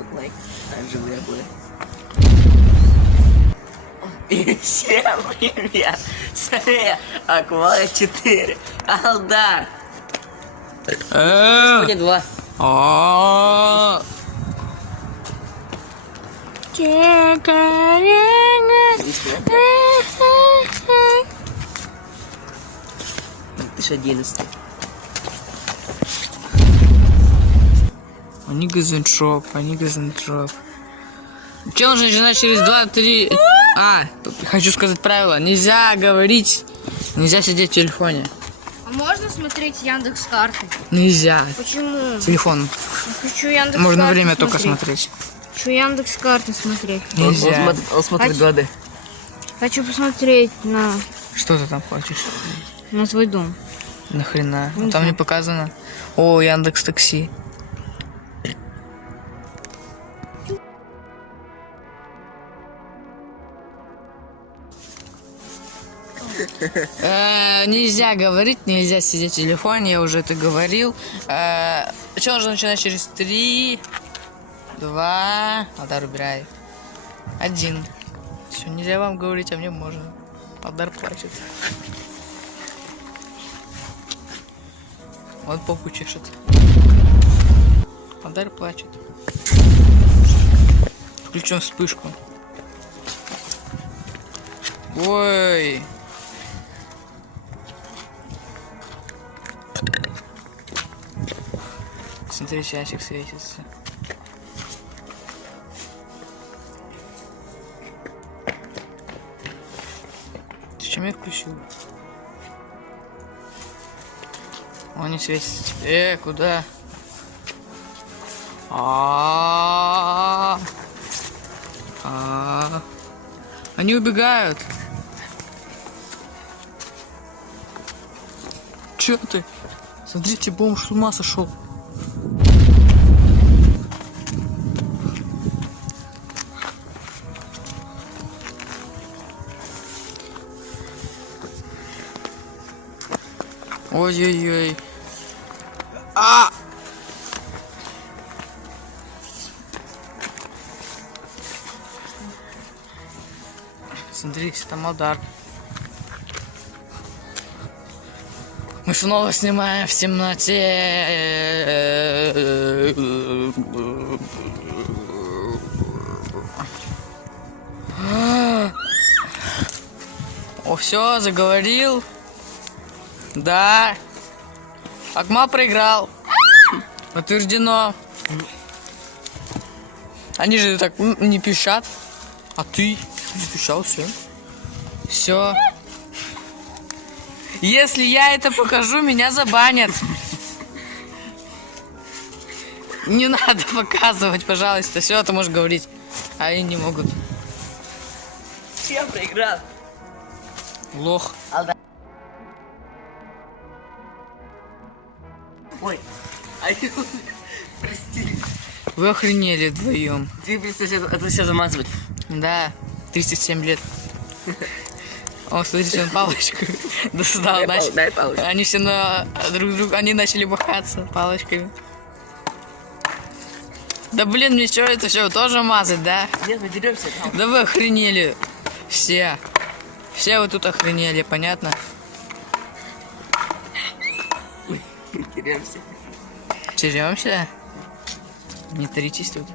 тут лайк. Живые были. И всем привет! Смотри, Аквала 4. Алдар. Будет 2. Ты же 11. Они газентроп. Челлендж начинать через 2-3. Хочу сказать правило. Нельзя говорить, нельзя сидеть в телефоне. А можно смотреть Яндекс.Карты? Нельзя. Почему? Телефон. Хочу Яндекс.Карты. Можно время только смотреть. Хочу Яндекс.Карты смотреть. Нельзя. Он смотрит годы. Хочу посмотреть на Что ты там хочешь? свой дом. Нахрена? Не Там знаю. не показано. О, Яндекс Такси. Нельзя говорить, нельзя сидеть в телефоне, я уже это говорил. Челлендж начинать через 3, 2, Алдар, убирай. 1. Все, нельзя вам говорить, а мне можно. Алдар плачет. Вот попу чешет. Алдар плачет. Включим вспышку. Ой. Смотри, часик светится. Зачем я включил? Он не светится. Куда? Они убегают. Чё ты? Смотрите, бомж с ума сошел. Ой-ой-ой. Смотрите, там Алдар. Мы снова снимаем в темноте. О, все, заговорил. Да. Акмал проиграл. Подтверждено. Они же так не пишат. А ты не пишал, все. Все. Если я это покажу, меня забанят. Не надо показывать, пожалуйста. Все, ты можешь говорить. А они не могут. Я проиграл. Лох. Алдар. Ой. Прости. Вы охренели вдвоем. Ты представляешь, это все замазывать. Да, 37 лет. О, смотрите, он палочку достал. Дай палочку. Они все на друг друга, они начали бахаться палочками. Да блин, мне что это все тоже мазать, да? Нет, мы деремся. Да вы охренели. Все. Все вы тут охренели, понятно? Деремся. Деремся? Не тритесь тут.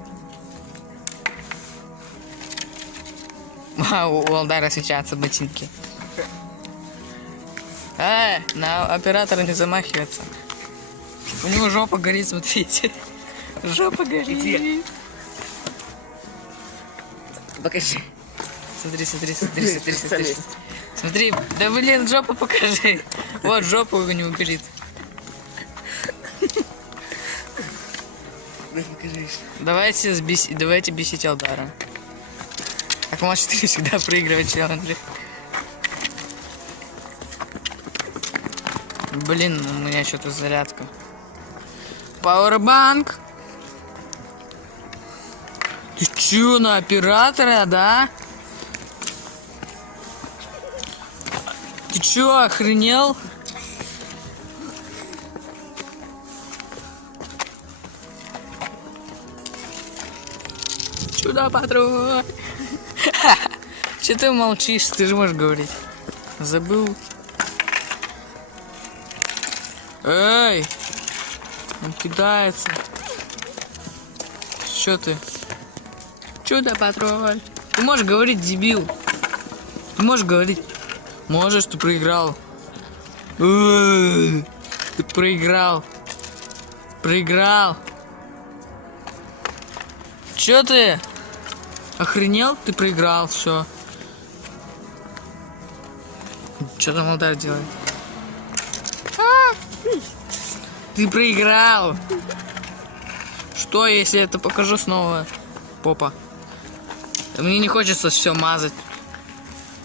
У Алдара светятся ботинки. На оператора не замахиваться. У него жопа горит, смотрите. Жопа горит. Покажи. Смотри. Смотри, да блин, жопу покажи. Вот жопа у него горит. Давайте бесить Алдара. Акмал 4 всегда проигрывает челленджи. Блин, у меня что-то зарядка. Пауэрбанк. Ты чё, на оператора, да? Ты чё, охренел? Чудо-патруль. Че ты молчишь? Ты же можешь говорить. Забыл. Эй! Он кидается. Что ты? Чудо-патруль. Ты можешь говорить, дебил. Ты можешь говорить. Можешь, ты проиграл. Ты проиграл. Проиграл. Чё ты? Охренел? Ты проиграл, все. Что там Молдавия делает? Ты проиграл. Что, если это покажу снова? Попа. Мне не хочется все мазать.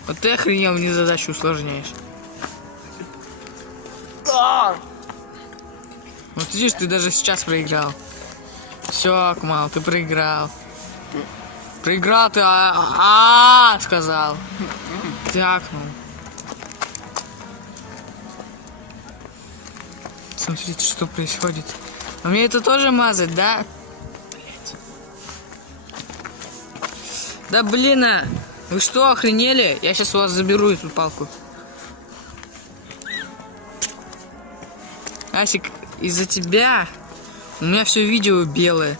Вот ты охренел, мне задачу усложняешь. Вот видишь, ты даже сейчас проиграл. Все, Акмал, ты проиграл. Проиграл ты, сказал. Ты акнул. Смотрите, что происходит. А мне это тоже мазать, да? Блять. Да блин, вы что, охренели? Я сейчас у вас заберу эту палку. Асик, из-за тебя у меня все видео белое.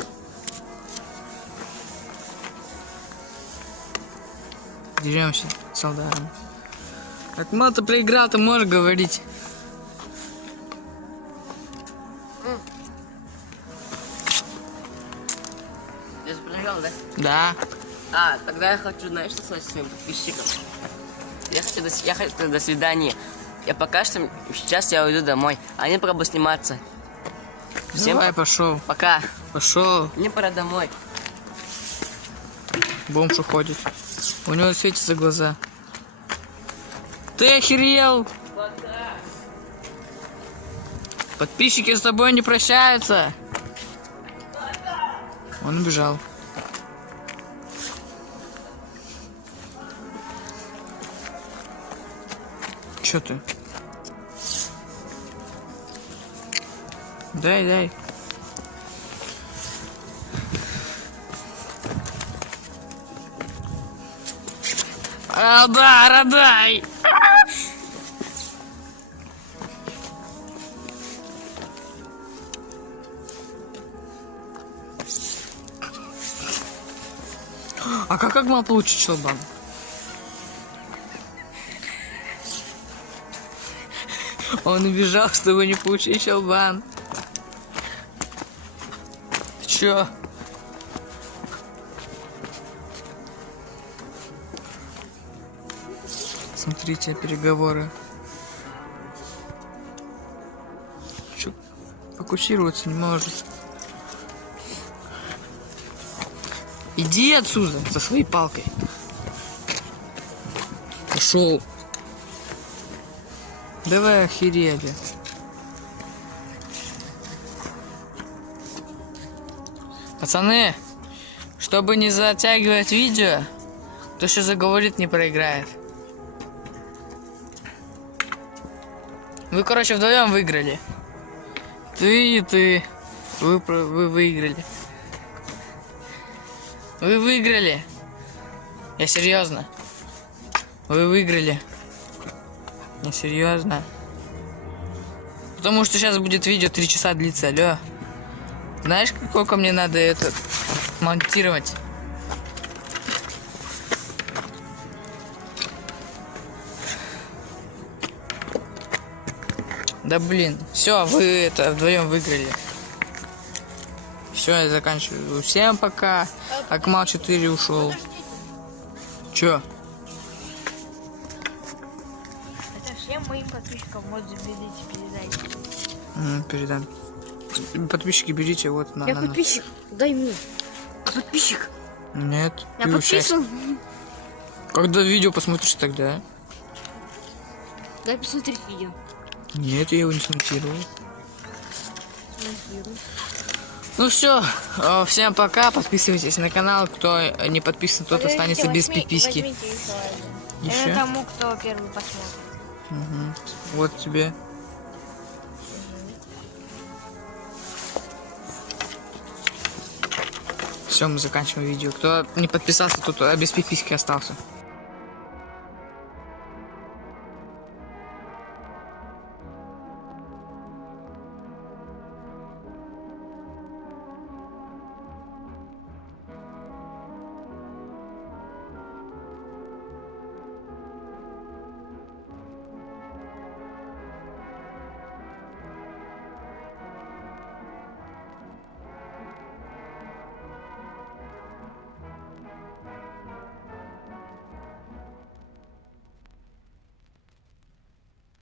Деремся с солдатом. Как мало ты проиграл, ты можешь говорить. Ты же проиграл, да? Да. Тогда я хочу, знаешь, что сказать своим подписчикам? Я хочу до свидания. Я пока что, сейчас я уйду домой. Они пока будут сниматься. Всем Давай, пошел. пока. Пошел. Мне пора домой. Бомж уходит. У него светятся глаза. Ты охерел? Подписчики с тобой не прощаются. Он убежал. Чё ты? Дай. Радай! А как Акмал получит щелбан? Он убежал, чтобы не получить щелбан. Чё? Смотрите, переговоры. Чё? Фокусироваться не может. Иди отсюда со своей палкой. Пошел. Давай охерели. Пацаны, чтобы не затягивать видео, кто сейчас заговорит, не проиграет. Вы, короче, вдвоем выиграли. Ты и ты. Вы выиграли. Вы выиграли. Я серьезно. Вы выиграли. Я серьезно. Потому что сейчас будет видео 3 часа длиться, алло. Знаешь, сколько мне надо это монтировать? Да блин. Все, вы это вдвоем выиграли. Все, я заканчиваю. Всем пока. Акмал 4 ушел. Чё? Это всем моим подписчикам вот заберите, передайте. Передам. Подписчики берите, вот на. Я подписчик, дай мне. Подписчик. Нет. Я ты сейчас- подписан. Когда видео посмотришь тогда? Дай посмотреть видео. Нет, я его не смонтировал. Монтирую. Ну все, всем пока, подписывайтесь на канал, кто не подписан, тот останется без подписки. Возьмите еще один. Еще? Это тому, кто первый посмотрит. Вот тебе. Все, мы заканчиваем видео. Кто не подписался, тот без подписки остался.